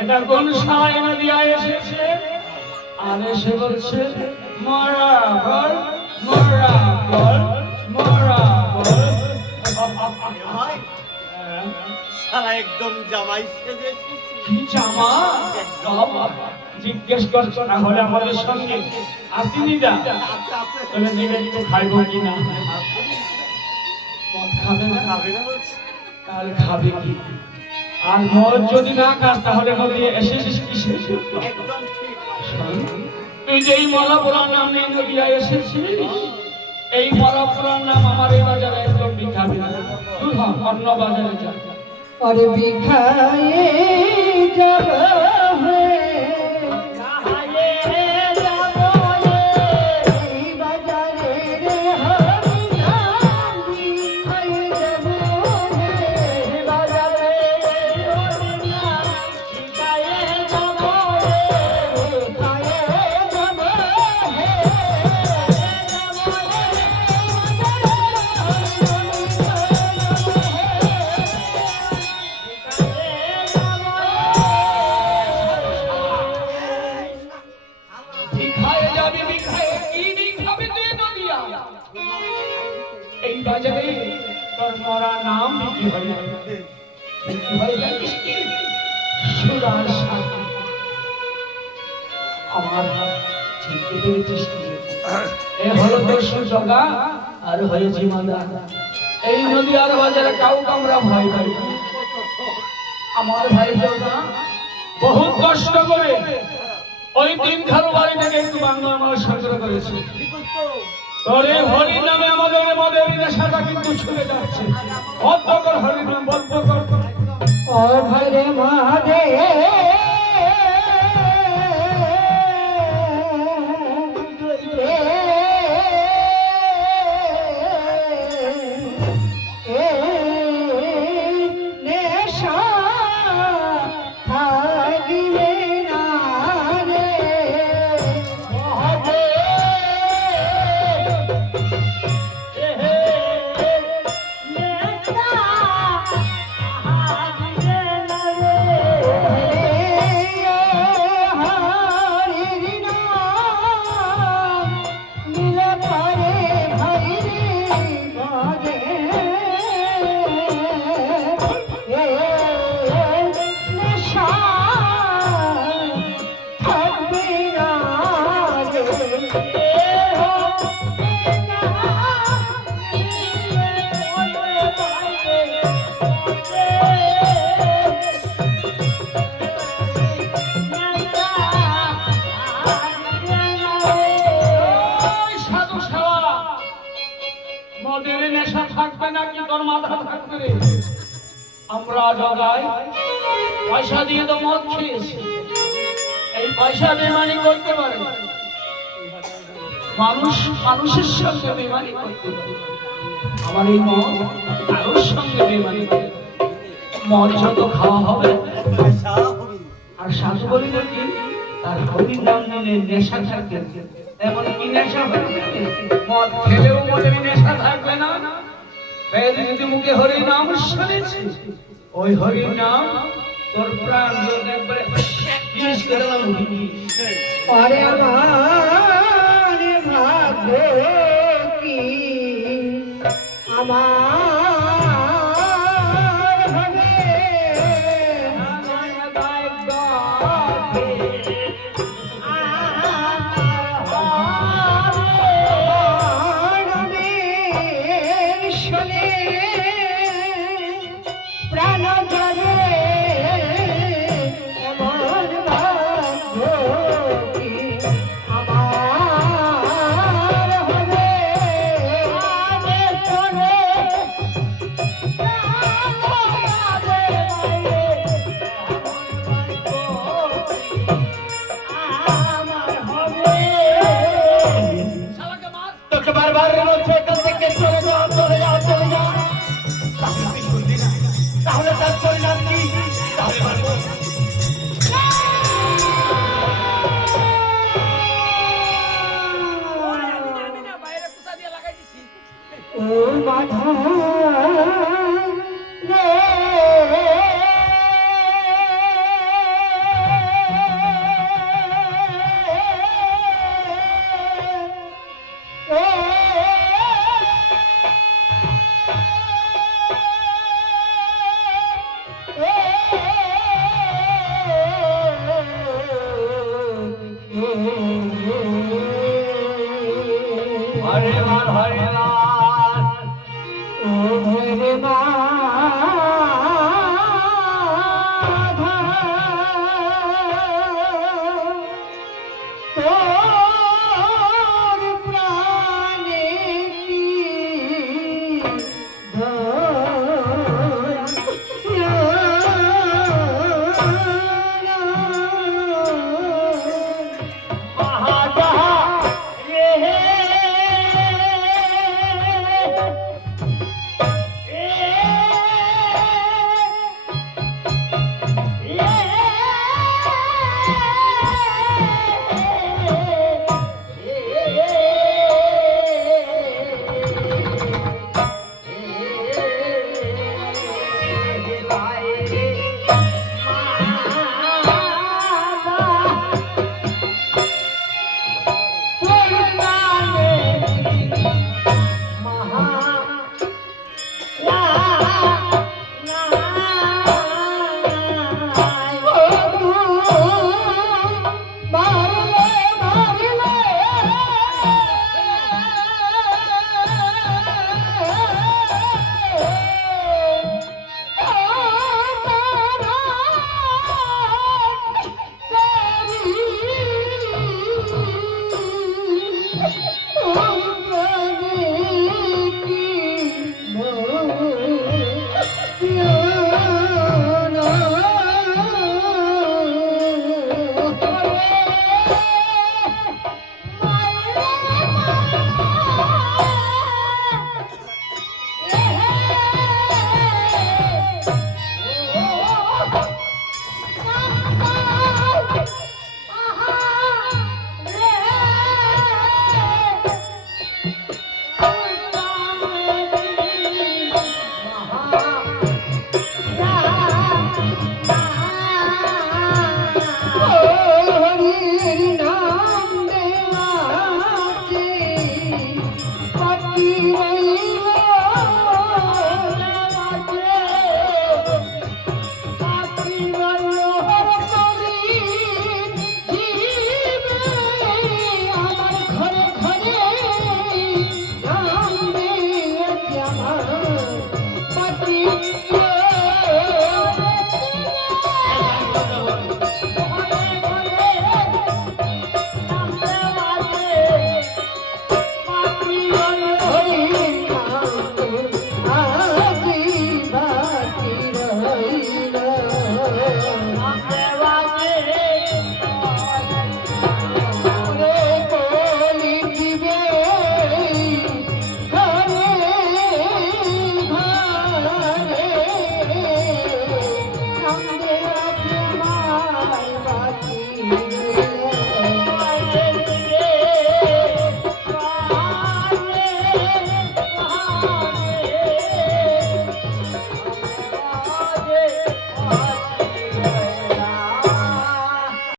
এটা কোন সাই নদিয়া এসেছে আর এসে বলছে মরা বল মরা বল মরা বল সারা একদম জামাই সেজে কি জামা জিজ্ঞেস করছো না হলে আমাদের সঙ্গে আসিনি যা তবে নেবে একটু খাইবো কিনা মদ খাবে না তাহলে খাবে কি আর মদ যদি না খাস তাহলে নদী এসেছিস কিসে একদম ঠিক তুই যে এই মলাপুরার নাম নিয়ে নদিয়া এসেছিস এই মলাপুরার নাম আমার এই বাজারে একদম বিখ্যাত না তুই অন্য বাজারে যা और बिखाए जब है এই বাজারে তোর মরা নাম কি হয় সুরার সাথে আমার চিনতে পেরেছিস এ হলো তোর সুজগা আর হয়েছি মাদা এই নদীয়ার বাজারে কাউকে আমরা ভয় পাই আমার ভাই জগা বহুত কষ্ট করে ওই তিন খারু বাড়ি থেকে একটু বাংলা আমার সংগ্রহ করেছে তোরে হরি নামে আমাদের মদের নেশাটা কিন্তু ছুটে যাচ্ছে বদ্ধ কর হরি নাম বদ্ধ কর ও ভরে মহাদে আমরা জগায় পয়সা দিয়ে তো মদ খেয়েছি এই পয়সা বেমানি করতে পারে মানুষ মানুষের সঙ্গে বেমানি করতে পারে আমার এই মদ কারোর সঙ্গে বেমানি করে মদ যত খাওয়া হবে আর সাধু বলি নাকি তার হরির নাম নিলে নেশা থাকবে এমন কি নেশা হবে মদ খেলেও মদের নেশা থাকবে না যদি মুখে হরি নাম শুনেছি ওই হরি নাম তোর প্রাণ একবারে জিনিস করে अरे हमारे भाग्य की हमार हवे प्राण जरे হরে মান হরে মান ও হরে মাধব